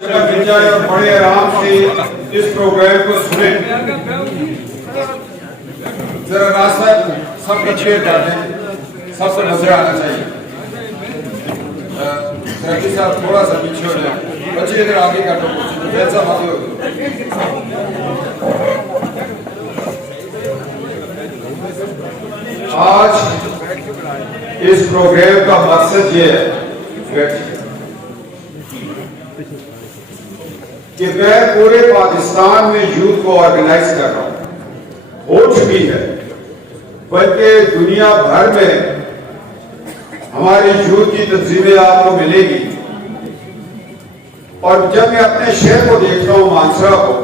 जाए और बड़े आराम से इस प्रोग्राम को सुने। जरा रास्ता सब क्लियर कर दें, सबको नजर आना चाहिए। सर साहब थोड़ा सा पीछे हो जाए, बच्चे इधर आगे का तो वैसा मत हो। आज इस प्रोग्राम का मकसद ये है कि मैं पूरे पाकिस्तान में यूथ को ऑर्गेनाइज कर रहा हूं, हो चुकी है, बल्कि दुनिया भर में हमारी यूथ की तंजीमें आपको मिलेगी। और जब मैं अपने शहर को देखता हूं, मानसरा को,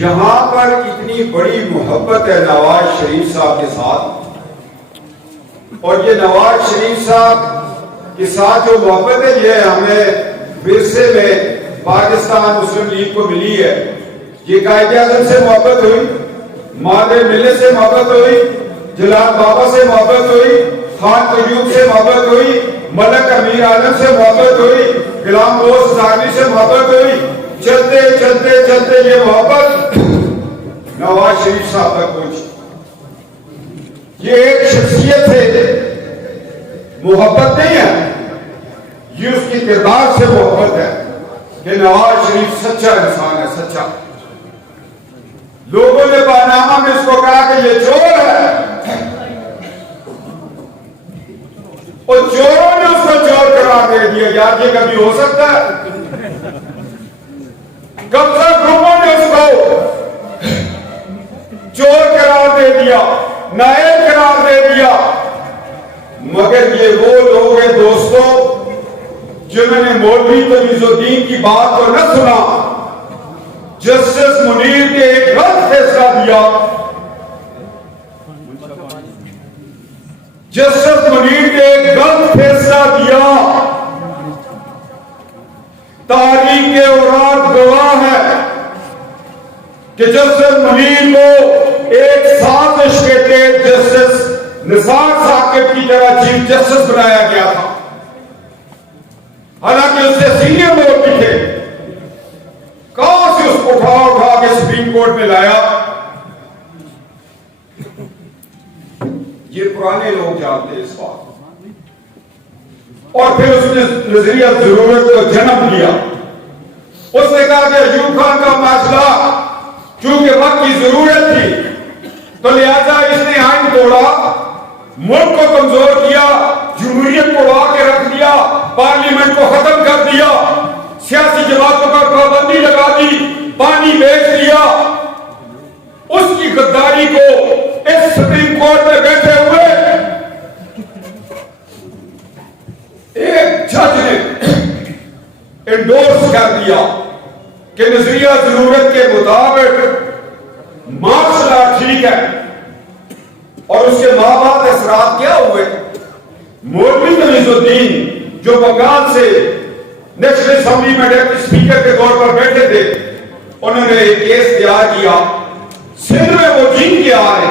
यहां पर इतनी बड़ी मोहब्बत है नवाज शरीफ साहब के साथ, और ये नवाज शरीफ साहब के साथ जो मोहब्बत है ये हमें विरसे में पाकिस्तान मुस्लिम लीग को मिली है। ये कायदे आज़म से मोहब्बत हुई, मादर मिल्लत से मोहब्बत हुई, जलाल बाबा से मोहब्बत हुई, खान कयूम से मोहब्बत हुई, मलक अमीर आलम से मोहब्बत हुई, गुलाम गौस नागरी से मोहब्बत हुई। चलते चलते चलते ये मोहब्बत नवाज शरीफ साहब तक पहुंची। ये एक शख्सियत से मोहब्बत नहीं है, ये उसकी किरदार से मोहब्बत है कि नवाज शरीफ सच्चा इंसान है, सच्चा। लोगों ने पानामा में इसको कहा कि ये चोर है, और चोरों ने उसको चोर करार दे दिया। यार ये कभी हो सकता है? कब्जा ग्रुपों ने उसको चोर करार दे दिया, नायब करार दे दिया। मगर ये वो लोग हैं दोस्तों जिन्होंने मौलवी तमीजुद्दीन की बात को न सुना, जस्टिस मुनीर ने एक गलत फैसला दिया। जस्टिस मुनीर ने एक गलत फैसला दिया। तारीख के औरात गवाह है कि जस्टिस मुनीर को एक साजिश के तहत जस्टिस निसार साकिब की तरह चीफ जस्टिस बनाया गया था, हालांकि उससे सीनियर लोग भी थे। कहां से उसको उठा उठा के सुप्रीम कोर्ट में लाया, ये पुराने लोग जानते हैं इस बात। और फिर उसने नजरिया जरूरत को जन्म दिया। उसने कहा कि अयूब खान का मामला क्योंकि वक्त की जरूरत थी, तो लिहाजा इसने आइन तोड़ा, मुल्क को कमजोर किया, जमहूरियत को उड़ा के रख दिया, पार्लियामेंट को खत्म कर दिया, सियासी जमातों पर पाबंदी लगा दी, पानी बेच दिया। उसकी गद्दारी को इस सुप्रीम कोर्ट में बैठे हुए एक जज ने एंडोर्स कर दिया कि नजरिया जरूरत के मुताबिक मार्शल आर्ट ठीक है। और उसके मां बाप असरात क्या हुए? मौलवी तमीजुद्दीन जो बंगाल से नेशनल असेंबली में डेप्यूटी स्पीकर के तौर पर बैठे थे, उन्होंने एक केस तैयार किया। सिंध में वो जीत के आ रहे,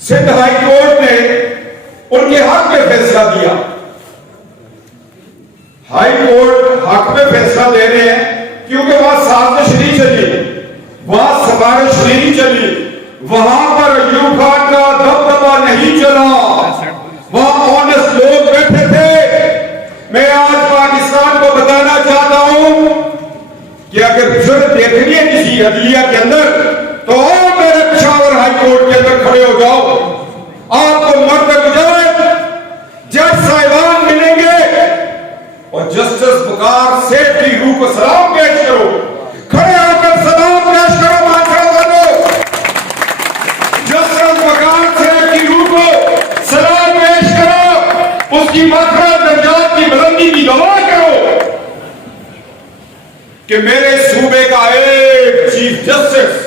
सिंध हाई कोर्ट ने उनके हक में फैसला दिया। हाई कोर्ट हक में फैसला दे रहे हैं क्योंकि वहां साजिश नहीं चली, वहां सिफारिश नहीं चली, वहां पर अयूब खान का दबदबा नहीं चला, वहां ऑनेस्ट लोग बैठे थे। मैं आज पाकिस्तान को बताना चाहता हूं कि अगर जुर्म देखनी है किसी अदलिया के अंदर, तो मेरे पेशावर हाई कोर्ट के अंदर खड़े हो जाओ। आपको मर्द गुजर जज साहिबान मिलेंगे और जस्टिस बुकार सेठ की रूह को सलाम पेश करो, खड़े होकर सलाम पेश करो। मानसरा वालों, जस्टिस बुकार सेठ की रूह को सलाम पेश करो, उसकी मग़फ़िरत दर्जात की बुलंदी की दुआ करो कि मेरे सूबे का एक चीफ जस्टिस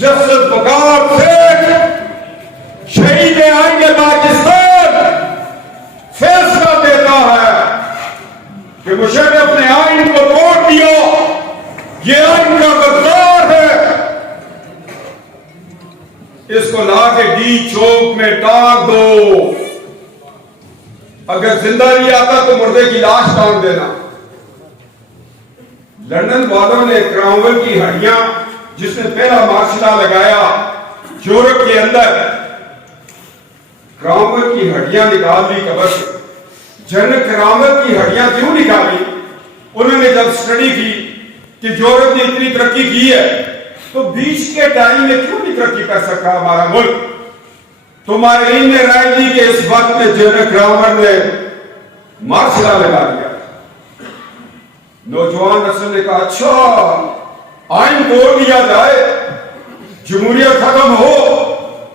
जस्टिस बुकार सेठ शहीद आएंगे पाकिस्तान फैसला देता है कि मुशर्रफ ने आइन को तोड़ दिया, ये आइन का गद्दार है, इसको लाके डी चौक में टांग दो। अगर जिंदा नहीं आता तो मुर्दे की लाश टांग देना। लंदन वालों ने क्रामवेल की हड्डियां, जिसने पहला मार्शल लगाया यूरोप के अंदर, क्रामवेल की हड्डियां निकाल ली कब्र से। जनरल क्रामवेल की हड्डियां क्यों निकाली? उन्होंने जब स्टडी की कि यूरोप ने इतनी तरक्की की है तो बीच के टाइम में क्यों नहीं तरक्की कर सका हमारा मुल्क, तो माहिरीन ने राय दी कि इस वक्त में जनरल क्रामवेल ने मार्शल लगा दिया। नौजवान नस्ल ने कहा अच्छा आइन तोड़ दिया जाए, जमहूरियत खत्म हो,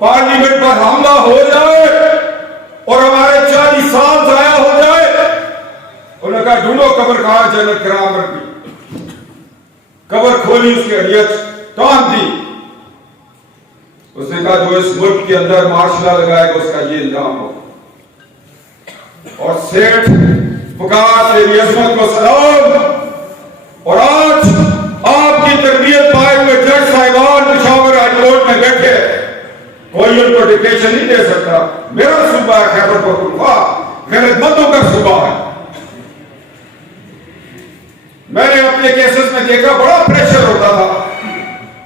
पार्लियामेंट पर हमला हो जाए और हमारे 40 साल जाया हो जाए। उन्होंने कहा ढूंढो कब्र कहां जनरल क्रामवेल की। कब्र खोली, उसकी हड्डियां टांग दी। उसने कहा जो इस मुल्क के अंदर मार्शल लगाएगा उसका ये इल्जाम हो। और सेठ फुकार तेरी अजमत को सलाम। और आज आपकी तरबियत पाए हुए जज साहिबान पेशावर हाईकोर्ट में बैठे, कोई उनको डिक्टेशन नहीं दे सकता। मेरा सूबा है खैबर पख्तूनख्वा, गैरतमंदों का सूबा है। मैंने अपने केसेस में देखा बड़ा प्रेशर होता था,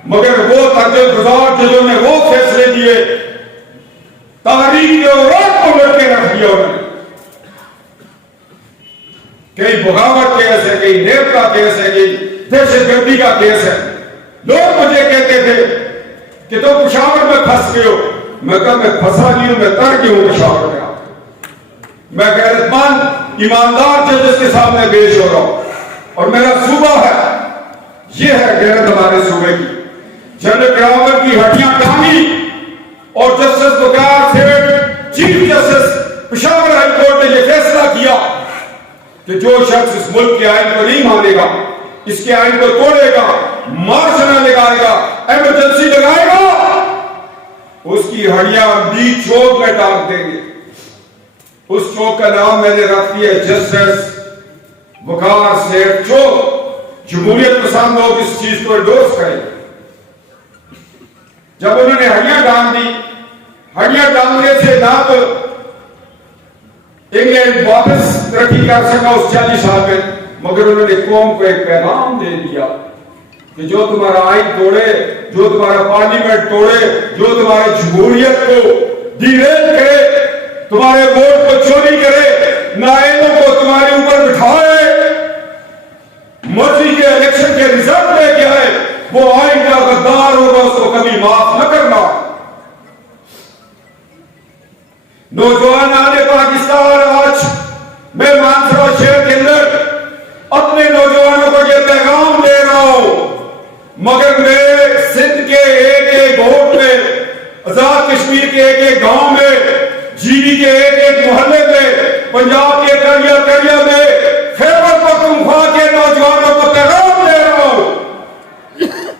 मगर वो तर्जुबात जजों ने वो फैसले दिए, तारीख के औरात को लड़के रख दिया उन्होंने। कई बगावत केस है, कई रेप का केस है, कई दहशतगर्दी का केस है। लोग मुझे कहते थे कि तुम पेशावर में फंस गए हो। मैं कहा मैं फंसा नहीं हूं, मैं तर गया हूं पेशावर में। मैं गैरतमंद ईमानदार जजेस के सामने पेश हो रहा हूं और मेरा सूबा है, ये है गैरत हमारे सूबे की। जनरल क्रामवेल की हड्डियां टांगी और जस्टिस बुकार सेठ चीफ जस्टिस पेशावर हाईकोर्ट ने यह फैसला किया कि जो शख्स इस मुल्क के आइन को नहीं मानेगा, इसके आइन को तोड़ेगा, मार्शल लगाएगा, इमरजेंसी लगाएगा, उसकी हड्डियां बीच चौक में टांग देंगे। उस चौक का नाम मैंने रख दिया जस्टिस बुकार सेठ चौक। जमहूरियत पसंद लोग इस चीज को एंडोर्स करें। जब उन्होंने हड्डियां टांग दी, हड्डियां टांगने से ना तो इंग्लैंड वापस तरक्की कर सका उस 40 साल में, मगर उन्होंने कौम को एक पैगाम दे दिया कि जो तुम्हारा आइन तोड़े, जो तुम्हारा पार्लियामेंट तोड़े, जो तुम्हारे जमहूरियत को डिरेल करे, तुम्हारे वोट को चोरी करे, नायकों को तुम्हारे ऊपर बिठाए, मर्जी के इलेक्शन के रिजल्ट लेके आए, वो आइन का गद्दार होगा, उसको कभी माफ न करना। नौजवान आने पाकिस्तान, आज मैं मानसरोवर शहर के अंदर अपने नौजवानों को यह पैगाम दे रहा हूं, मगर मैं सिंध के एक एक वोट में, आजाद कश्मीर के एक एक गांव में, जीबी के एक एक मोहल्ले में, पंजाब के करिया करिया में, खैबर पख्तूनख्वा के नौजवानों को पैगाम दे रहा हूं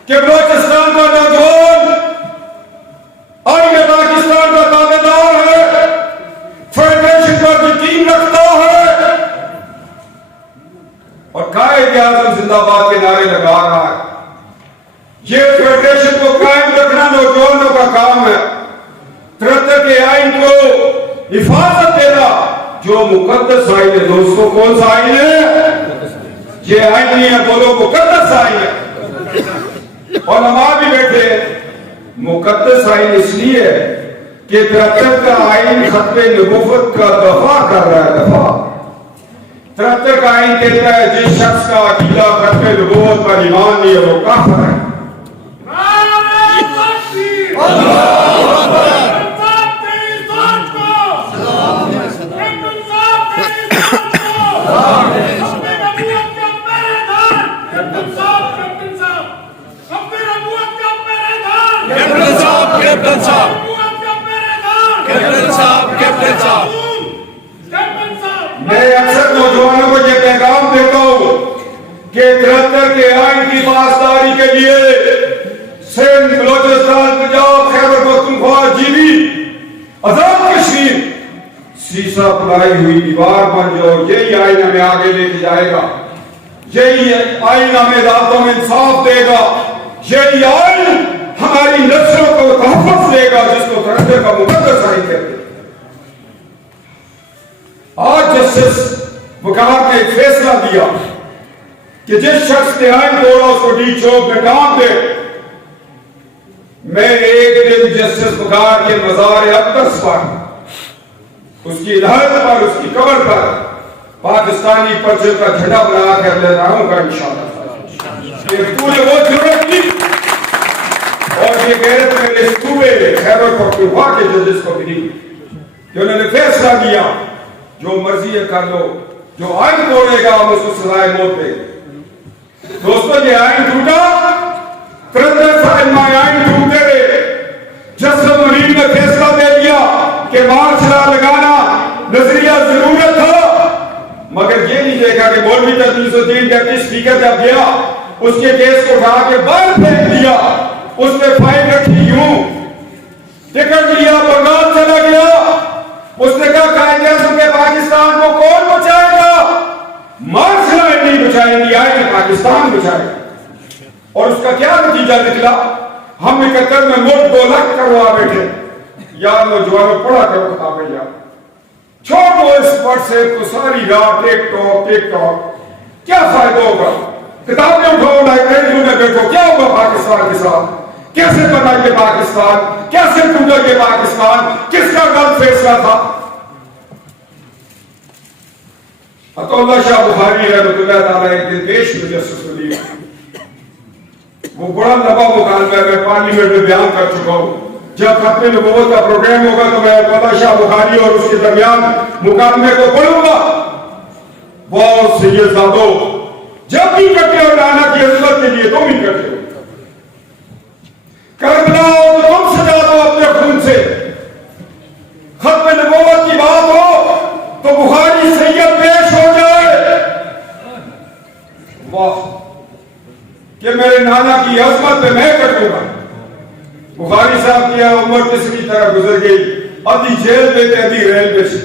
कि बलोचिस्तान का नौजवान आईने पाकिस्तान का ताबेदार है, फेडरेशन पर यकीन रखता है और कायद आज़म जिंदाबाद के नारे लगा रहा है। ये फेडरेशन को कायम रखना नौजवानों का काम है। 73 के आइन को हिफाजत देना, जो मुकद्दस आइन है। दोस्तों कौन सा आइन है? ये आइन नहीं है, बोलो मुकद्दस आइन है। और नमाज भी बैठे, मुकद्दस आइन इसलिए है कि 73 का आइन खत्मे नबूवत का दफा कर रहा है। दफा 73 का आइन कहता है जिस शख्स का अकीदा खत्मे नबूवत पर ईमान नहीं है वो काफिर है। मैं अक्सर नौजवानों को यह पैगाम देता हूं कि 73 के आइन की पासदारी के लिए सिंध, बलोचिस्तान, पंजाब, खैबर पख्तूनख्वा, जीबी, आजाद कश्मीर सीसा पुलाई हुई दीवार बन जाओ। यही आइन हमें आगे लेके जाएगा, यही आइन हमें अदालतों में इंसाफ देगा, यही आइन हमारी नस्लों को तहफ़्फ़ुज़ देगा, जिसको 73 का मुकद्दस आइन कहते हैं। आज जस्टिस वकार ने एक फैसला दिया कि जिस शख्स ने आइन तोड़ा उसको डी चौक में डांट दे। मैं एक दिन जस्टिस वकार के मज़ार अक़दस पर उसकी लहर पर उसकी कब्र पर पाकिस्तानी पर्चे का झंडा बना कर ले रहा हूं इंशाअल्लाह। तूने वो जरूरत की और ये गैरत मेरे सूबे खैबर पख्तूनख्वा के जजेस को भी दी कि उन्होंने फैसला दिया जो मर्जी है कर लो, जो आइन तोड़ेगा हम उसको सजाए मौत दे। दोस्तों ये आइन टूटा, आइन टूटते रहे। जस्टिस मुनीर ने फैसला दे दिया कि मार्शल लगाना नजरिया जरूरत था, मगर ये नहीं देखा कि मौलवी तजदीसुद्दीन डिप्टी स्पीकर जब गया उसके केस को उठा के बाहर फेंक दिया, उसने फाइल रखी यूं, टिकट लिया, बंगाल चला गया। उसने कहा कायदे आज़म के पाकिस्तान को कौन बचाएगा? मार्शल नहीं बचाएंगे, आएंगे पाकिस्तान बचाएगा। और उसका क्या नतीजा निकला? हम 71 में मुल्क 2 लाख करवा बैठे। यार नौजवानों पढ़ा करो किताबें यार, छोड़ो इस व्हाट्सएप को सारी रात टिकटॉक, क्या फायदा होगा? किताबें उठाओ, लाइब्रेरियों में बैठो, क्या होगा पाकिस्तान के साथ? कैसे बना ये पाकिस्तान? कैसे टूटा ये पाकिस्तान? किसका गलत फैसला था? अतौल्ला शाह बुखारी रहमतुल्लाह ताला एक दिन पेश में जस्टिस मुनीर, वो बड़ा लंबा मुकालमा मैं पार्लियामेंट में बयान कर चुका हूं। जब खत्म नबूवत का प्रोग्राम होगा तो मैं अतौल्ला शाह बुखारी और उसके दरमियान मुकालमे को पढ़ूंगा। बहुत सैयदजादो, जब भी इकट्ठे हो नाना की अजमत के लिए तुम इकट्ठे हो, करबला हो तो तुम सजा दो अपने खून से। खत्म नबूवत की बात हो तो बुखारी सैयद पेश हो जाए। वाह कि मेरे नाना की अजमत में मैं कटूंगा। बुखारी साहब की उम्र किसकी तरह गुजर गई, आधी जेल में आधी रेलवे से।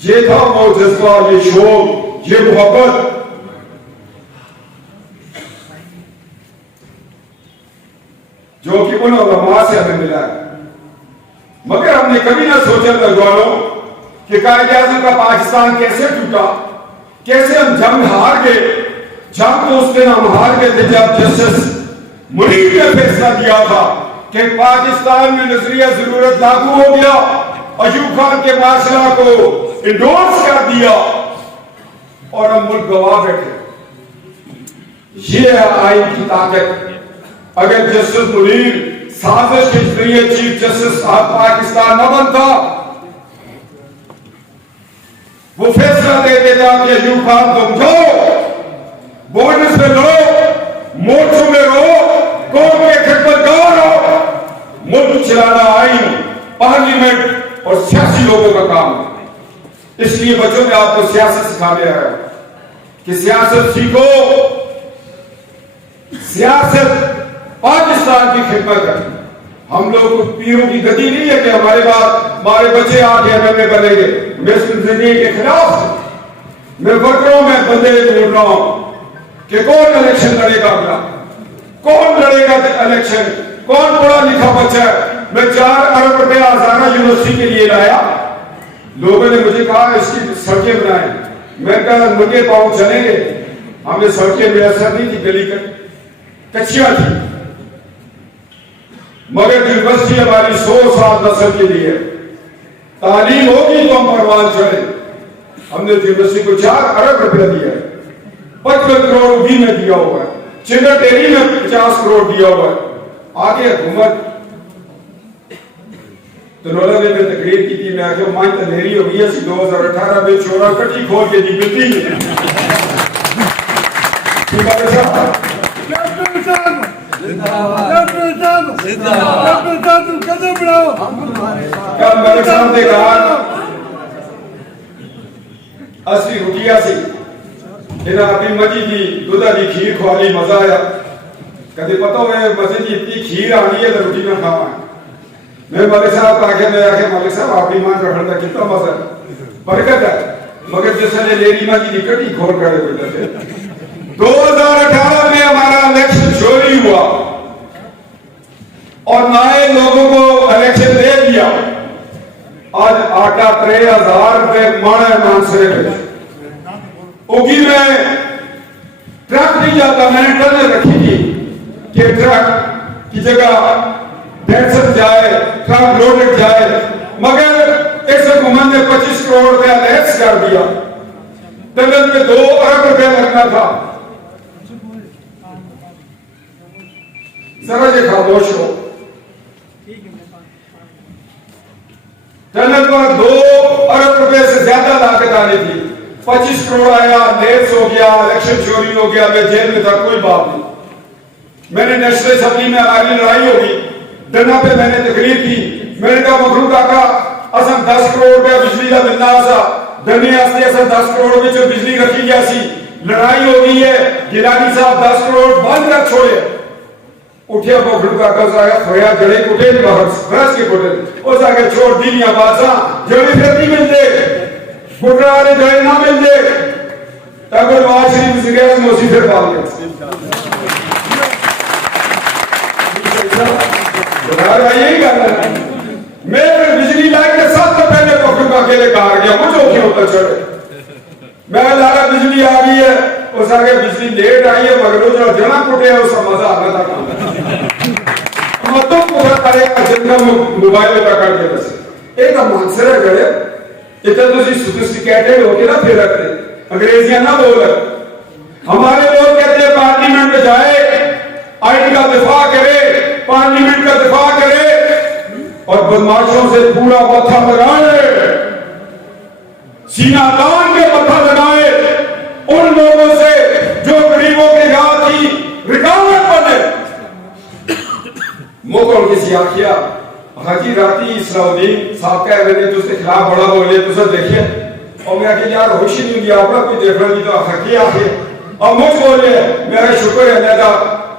ये था वो जज्बा, ये शौक, ये मोहब्बत। जो कि उन उलमा से हमें मिला है। मगर हमने कभी ना सोचा नौजवानों कि कायदे आज़म का पाकिस्तान कैसे टूटा, कैसे हम जंग हार गए। जंग तो उस दिन हम हार गए थे जब जस्टिस मुनीर ने फैसला दिया था कि पाकिस्तान में नजरिया जरूरत लागू हो गया, अयूब खान के मार्शल को इंडोर्स कर दिया और हम मुल्क गवा बैठे। ये है आइन की ताकत। अगर जस्टिस मुनीर साजिश के जरिए चीफ जस्टिस पाकिस्तान न बनता, वो फैसला दे देता कि अयूब खान तुम जाओ, बॉर्डर्स में लड़ो, मोर्चों में रहो, कौम के खिदमतगार हो। मुल्क चलाना आइन, पार्लियामेंट और सियासी लोगों का काम है। इसलिए बच्चों ने आपको सियासत सिखाने आया कि सियासत सीखो। सियासत पाकिस्तान की खिदमत है। हम लोग पीरों की गति नहीं है कि हमारे बच्चे आके एमएलए बनेंगे। मैं इस जिंदगी के खिलाफ हूं। मैं वर्करों में बंदे ढूंढ रहा हूं कि कौन इलेक्शन लड़ेगा, अपना कौन लड़ेगा इलेक्शन, कौन पढ़ा लिखा बच्चा है। मैं 4 अरब रुपया हजारा यूनिवर्सिटी के लिए लाया। लोगों ने मुझे कहा इसकी सड़कें बनाए। मैं कहा मुझे पाँव चलेंगे, हमें सड़कें मैसर नहीं थी, गली कच्चियां थी। मगर यूनिवर्सिटी हमारी 100 साल नस्ल के लिए तालीम होगी तो हम परवान चढ़े। हमने यूनिवर्सिटी को 4 अरब रुपया दिया है, 55 करोड़ भी में दिया हुआ है, चिन्हटेरी में 50 करोड़ दिया हुआ है। आगे हुकूमत तो नोला में तकरीर की थी। मैं आगे मान तनेरी हो गई 2018 में चोरा कटी खोल के दी मिलती कल मेरे सामने कहा असली रुटिया सी इन्हें अपनी मजी की दूधा की खीर खुआली, मजा आया। कभी पता हो मजे की इतनी खीर आनी है तो रोटी ना खावा है। मैं मलिक साहब का आगे मैं आके मलिक साहब आपकी मान रखने का कितना मजा बरकत है। मगर जैसे लेडी माँ की निकट ही खोल कर 2018 में हमारा इलेक्शन चोरी हुआ और नए लोगों को इलेक्शन दे दिया। आज आटा 3000 रुपए माने मानसरे में उगी में ट्रक नहीं जाता। मैंने टन रखी थी कि ट्रक की जगह डेढ़ जाए, ट्रक लोडेड जाए, मगर इस हुकूमत ने 25 करोड़ रुपया लैक्स कर दिया। टनल में 2 अरब रुपया लगना था। जरा ये खामोश हो। टनल पर 2 अरब रुपए से ज्यादा लागत आनी थी। 25 करोड़ आया, लैक्स हो गया, इलेक्शन चोरी हो गया, मैं जेल में था, कोई बात नहीं। मैंने नेशनल असेंबली में हमारी लड़ाई होगी, डरना पे मैंने तकरीर की। मैंने कहा मखलूक काका असम 10 करोड़ रुपया बिजली का मिलना सा डरने वास्ते असम 10 करोड़ में बिजली रखी गया सी। लड़ाई हो गई है, गिलानी साहब 10 करोड़ बंद कर छोड़े। उठिया मखलूक काका साया खोया जड़े कुटे बाहर ब्रश के कुटे ओ जाके छोड़ दीनिया बादशाह जड़े फिर नहीं मिलते, कुटरा वाले जड़े ना मिलते। तब नवाज शरीफ से गया मोसी फिर पाल गया। यही करना है। मैं बिजली लाइन के साथ तो पहले पकड़ूंगा, अकेले कहा गया मुझे क्यों होता चढ़े। मैं लारा बिजली आ गई है, उस आगे बिजली लेट आई है, मगर जो जना कुटे है उसका मजा आना था। मतलब पूरा करेगा जिनका मोबाइल का कर दे बस एक मानसरा गए इतना तो सोफिस्टिकेटेड होके ना फिर रखते अंग्रेजियां ना बोल। हमारे लोग कहते हैं पार्लियामेंट में जाए, आइन का दिफा करे, पार्लियामेंट का दिफा करे और बदमाशों से पूरा मत्था लगाए, सीना तान के मत्था लगाए उन लोगों से जो गरीबों के यहाँ की रुकावट बने। मुकल किसी आखिया हाजी राती इस्लाउद्दीन साहब कह रहे थे उसके खिलाफ बड़ा बोले तुझे देखिए और मैं आखिर यार होश ही नहीं दिया अपना कोई देख रहा नहीं तो हकी आखिर और मुझ बोले मेरा शुक्र है अल्लाह का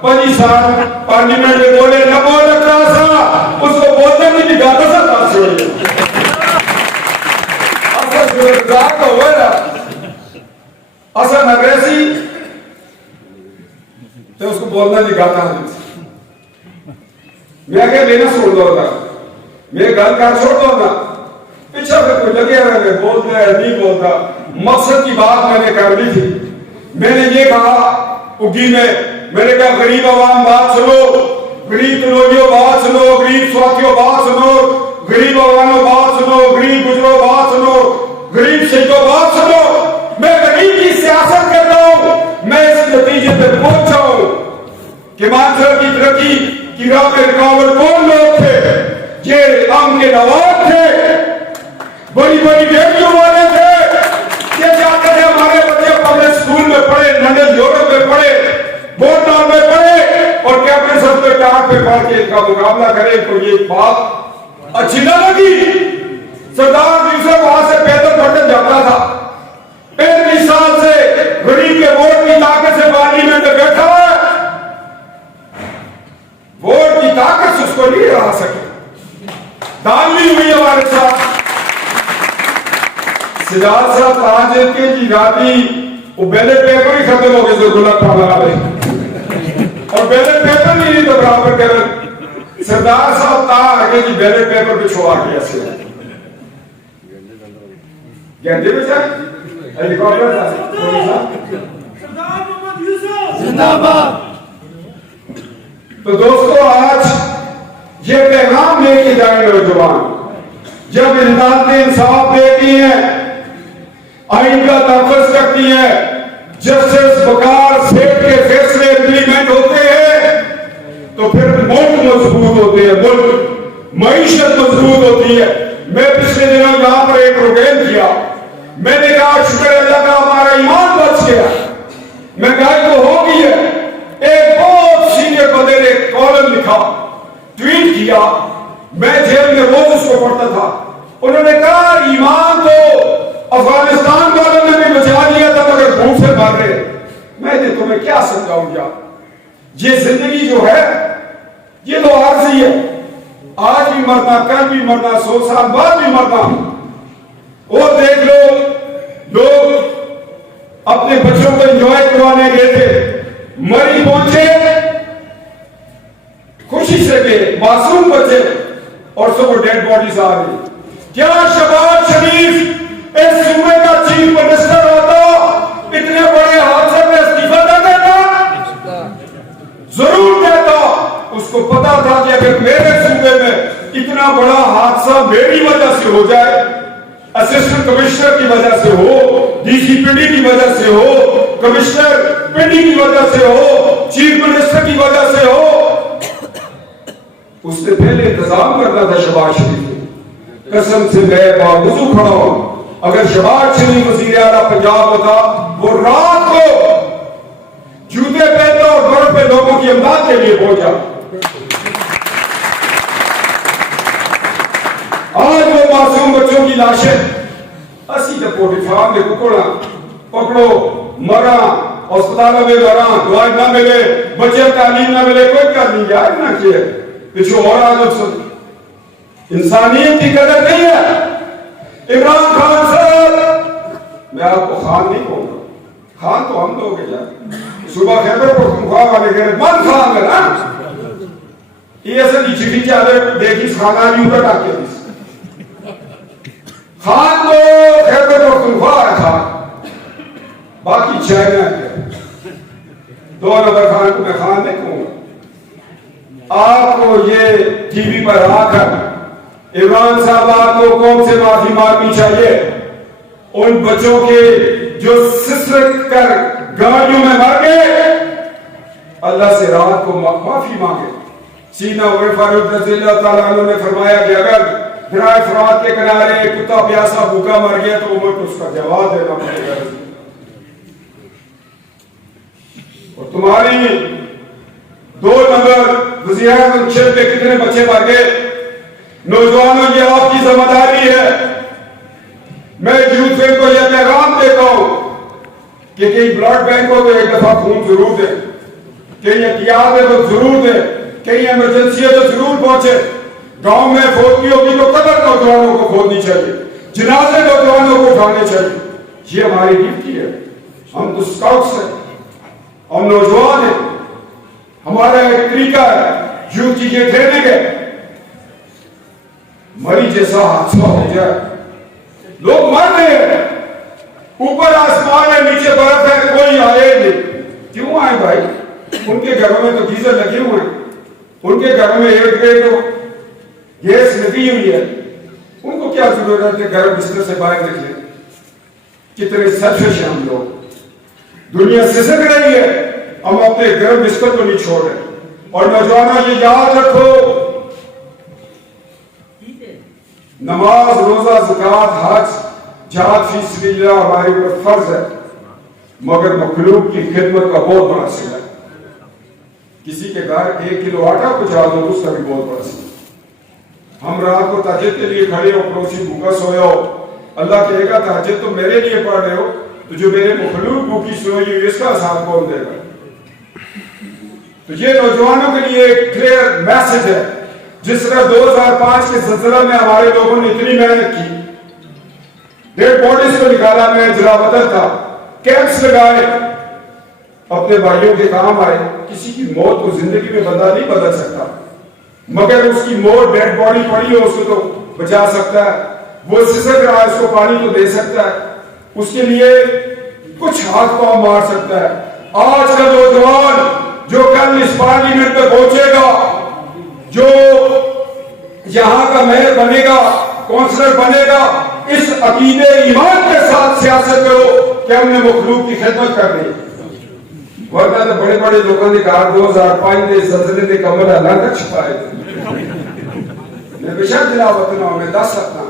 25 साल पार्लियामेंट में बोले न बोल रखा सा उसको बोलने की भी गाता सा बात छोड़िए असल जो रात का हुआ ना असल नगरेसी तो उसको बोलना नहीं गाता है। मैं क्या लेना छोड़ दो ना, मैं गल का छोड़ दो ना, पीछे से कोई लगे रहे बोलता है नहीं बोलता। मकसद की बात मैंने कर ली थी। मैंने ये कहा उगी में, मैंने कहा गरीब आवाम बात सुनो, गरीब तलोगियों बात सुनो, गरीब स्वातियों बात सुनो, गरीब आवामों बात सुनो, गरीब गुजरों बात सुनो, गरीब शहीदों बात सुनो। मैं गरीब की सियासत कर रहा हूं। मैं इस नतीजे पे पहुंचा हूं कि मानसर की तरक्की की राह पे रुकावट कौन लोग थे? ये हम के नवाब थे, बड़ी बड़ी बेटियों वाले थे। ये चाहते थे हमारे बच्चे पब्लिक स्कूल में पढ़े, लंदन यूरोप में पढ़े, बोर्ड में पढ़े और कैप्टन सब पे टाट पे पढ़ के इनका मुकाबला करे। तो ये बात अच्छी न लगी। सरदार यूसुफ वहां से पैदल पढ़ने जाता था, 35 साल से गरीब के वोट की ताकत से पार्लियामेंट में बैठा है। वोट की ताकत से उसको नहीं हरा सके। दानवी हुई हमारे साथ सिद्धार्थ साहब आज के जी राती वो बैलेट पेपर ही खत्म हो गए जो गुलाब बना रहे और बैलेट पेपर नहीं तो बराबर कर सरदार साहब कहा आगे जी बैलेट पेपर पे छोड़ा गया से गेंदे में जाए हेलीकॉप्टर सरदार मोहम्मद यूसुफ जिंदाबाद। तो दोस्तों आज ये पैगाम लेके जाए नौजवान, जब अदालतें इंसाफ देती हैं, आइन का तहफ़्फ़ुज़ करती है, जस्टिस वकार सेठ के फैसले इम्प्लीमेंट होते हैं तो फिर मुल्क मजबूत होते हैं, मुल्क मईशत मजबूत होती है। मैं पिछले दिनों यहां पर एक प्रोग्राम किया, मैंने कहा शुक्र अल्लाह का हमारा ईमान बच गया, महंगाई तो हो गई है। एक बहुत सीनियर बंदे ने कॉलम लिखा, ट्वीट किया, मैं जेल में रोज उसको पढ़ता था। उन्होंने कहा ईमान तो अफगानिस्तान वालों ने भी बचा लिया था मगर भूख से मर रहे। मैंने तुम्हें क्या समझाऊंगा, ये जिंदगी जो है ये तो आरज़ी है, आज भी मरना, कल भी मरना, 100 साल बाद भी मरना। और देख लो लोग अपने बच्चों को एंजॉय करवाने गए थे, मरी पहुंचे खुशी से गए, मासूम बच्चे और सब डेड बॉडीज आ गई। क्या शहबाज शरीफ इस सूबे का चीफ मिनिस्टर होता इतने बड़े हादसे में इस्तीफा न देता? जरूर देता। उसको पता था कि अगर मेरे सूबे में इतना बड़ा हादसा मेरी वजह से हो जाए, असिस्टेंट कमिश्नर की वजह से हो, डीसी पिंडी की वजह से हो, कमिश्नर पिंडी की वजह से हो, चीफ मिनिस्टर की वजह से हो, उसने पहले इंतजाम करना था शहबाज शरीफ। कसम से मैं बावजूद खड़ा हूं, अगर शहबाज शरीफ वजीर आला पंजाब होता, वो रात को जूते पहनता और घर पे लोगों की इमदाद के लिए पहुंचा। आज वो मासूम बच्चों की लाशें असी तो पोल्ट्री फार्म में कुकड़ा पकड़ो मरा, अस्पतालों में मरा, दवाई ना मिले, बच्चे तालीम ना मिले, कोई कर नहीं यार ना किए पिछू और आज इंसानियत की कदर नहीं है। इमरान खान साहब, मैं आपको खान नहीं कहूंगा, खान तो हम लोग यार सुबह खैबर पख्तूनख्वा वाले कह रहे मन खान है ना, ये सभी चिट्ठी चाले देखी खाना नहीं उतर आके खान तो खैबर पख्तूनख्वा है खान, बाकी चाइना है। दो नंबर खान को मैं खान नहीं कहूंगा। आपको ये टीवी पर आकर इमरान साहब आपको कौन से माफी मांगनी चाहिए उन बच्चों के जो सिसर कर गाड़ियों में मर गए? अल्लाह से रात को माफी मांगे। सीना उमर फारूक रज़ियल्लाहु ताला अन्हु ने फरमाया कि अगर दरिया फरात के किनारे कुत्ता प्यासा भूखा मर गया तो उमर को उसका जवाब देना पड़ेगा। और तुम्हारी 2 नंबर वज़ीर-ए-आज़म क्षेत्र में कितने बच्चे मर गए? नौजवानों, ये आपकी जिम्मेदारी है। मैं यूथ विंग को यह पैगाम देता हूं कि कहीं ब्लड बैंक हो तो एक दफा खून जरूर दे, कहीं एहतियात है तो जरूर दे, कहीं इमरजेंसी है तो जरूर पहुंचे। गांव में फौत होगी तो कब्र नौजवानों को खोदनी चाहिए, जनाजे नौजवानों को उठाने चाहिए। ये हमारी ड्यूटी है। हम तो स्काउट्स हैं, हम नौजवान हैं, हमारा एक तरीका है यूथ की ये ट्रेनिंग है। मरी जैसा हादसा हो जाए, लोग मर रहे हैं, ऊपर आसमान है नीचे बर्फ है, कोई आए नहीं। क्यों आए भाई? उनके घरों में तो गीजर लगे हुए हैं, उनके घरों में एयर ग्रेड तो गैस लगी हुई है, उनको क्या जरूरत है घर बिस्तर से बाहर निकले? कितने सेल्फिश हैं हम लोग। दुनिया सिसक रही है, हम अपने घर बिस्तर को नहीं छोड़ रहे। और नौजवानों, ये याद रखो, नमाज, रोजा, ज़कात, हज, जिहाद फी सबिलिल्लाह हमारे ऊपर फर्ज है, मगर मखलूक की खिदमत का बहुत बड़ा सिला है। किसी के घर 1 किलो आटा पहुंचा दो, उसका भी बहुत बड़ा सिला। हम रात को तहज्जुद के लिए खड़े हो, पड़ोसी भूखा सोया हो, अल्लाह कहेगा तहज्जुद तो मेरे लिए पढ़ रहे हो, तो जो मेरे मखलूक भूखी सोई हुई इसका हिसाब कौन देगा? तो ये नौजवानों के लिए एक क्लियर मैसेज है। जिस तरह 2005 के सिलसिला में हमारे लोगों ने इतनी मेहनत की, डेड बॉडीज को निकाला, मैं जलावतन था, कैंप्स लगाए, अपने भाइयों के काम आए। किसी की मौत को जिंदगी में बंदा नहीं बदल सकता, मगर उसकी मौत डेड बॉडी पड़ी हो उसको तो बचा सकता है। वो सिसक रहा है, उसको पानी तो दे सकता है, उसके लिए कुछ हाथ पांव मार सकता है। आज का नौजवान जो कल इस पार्लियामेंट में पहुंचेगा, जो यहां का मेयर बनेगा, काउंसलर बनेगा, इस अकीदे ईमान के साथ सियासत करो कि हमने मखलूक की खिदमत करनी। वरना तो बड़े बड़े लोगों ने कहा 2005 के सिलसिले में कमर अल्लाह तक छुपाए थे। मैं बेशक दिलावत ना, मैं 10 अपना